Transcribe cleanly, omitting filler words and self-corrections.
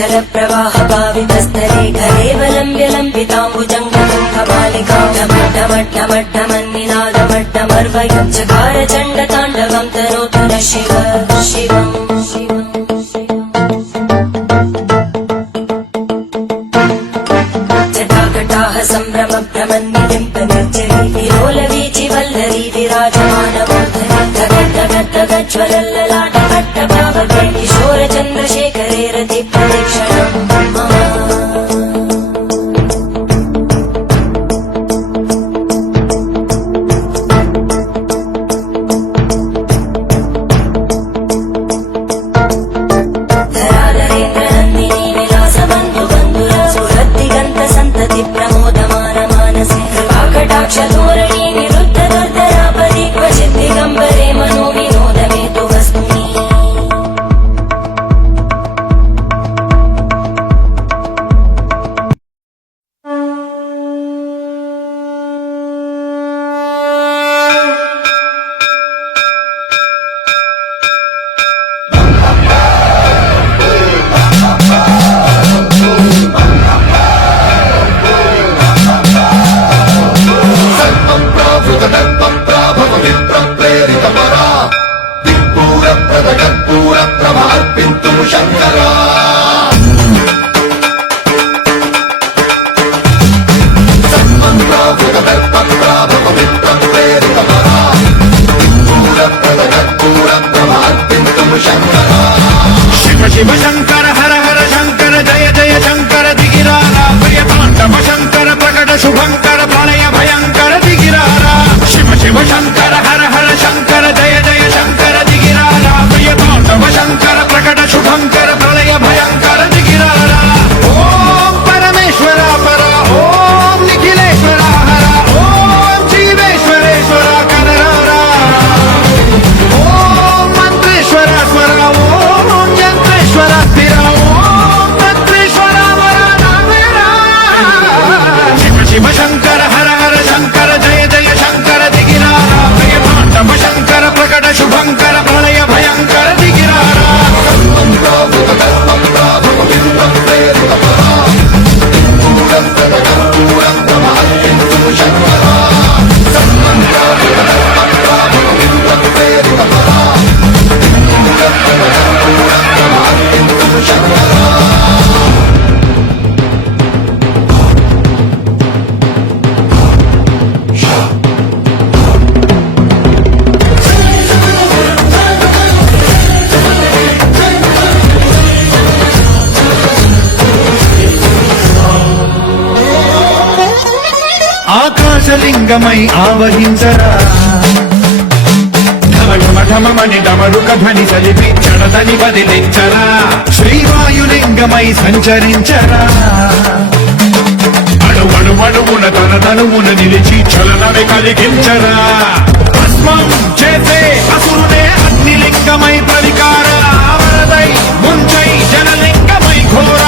जल प्रवाह भावितस्तरे घरेवलम्ब्य लम्बिताम्बुजङ्गमन्निनादमड्डमर्वयुच्चकार चण्डताण्डवं तनोतु न शिव शिवम् जटाकटाः सम्भ्रम भ्रमन्निलिम्प निर्जरी विलोलवीचि वल्लरी विराजमानमूर्धनि गगज्ज्वलल्ललाट भट्टभावके किशोर चन्द्रशेखरे रति प्रदक्षिणम् धोरणी निरुद्ध दुर्धरापदि क्वचित् दिगम्बरे मनो विनोदमेतु वस्तुनि शिव शंकर हर हर शंकर जय जय शंकर दिगिरारा प्रियतांडव शंकर प्रकट शुभंकर प्रलय भयंकर दिगिरारा शिव शिव शंकर हर हर शंकर जय जय शंकर दिगिरारा प्रियतांडव शंकर प्रकट शुभंकर प्रलय भयंकर दिगिरारा ओम परमेश्वरा परा ओम निखिलेश्वरा हरा ओम जीवेश्वरेश्वरा कनरारा ओम मंत्रेश्वरा स्वरा ओम यंत्रेश्वरा स्थिरा ओम तंत्रेश्वरा वरा मेरा शिव शिव शंकर हर हर शंकर जय जय शंकर दिगिरारा प्रियतांडव शंकर प्रकट शुभंकर प्रलय भयंकर दिगिरारा ఆకాశలింగమై ఆవహించరా ఢమఢమని డమరుక ధ్వని సలిపి చడదని వదిలించరా శ్రీవాయులింగమై సంచరించరా అణువణువున తన తనువున నిలిచి చలనమే కలిగించరా భస్మం చేసే అసురునే అగ్నిలింగమై ప్రవికార వరదై ముంచై జనలింగమై ఘోర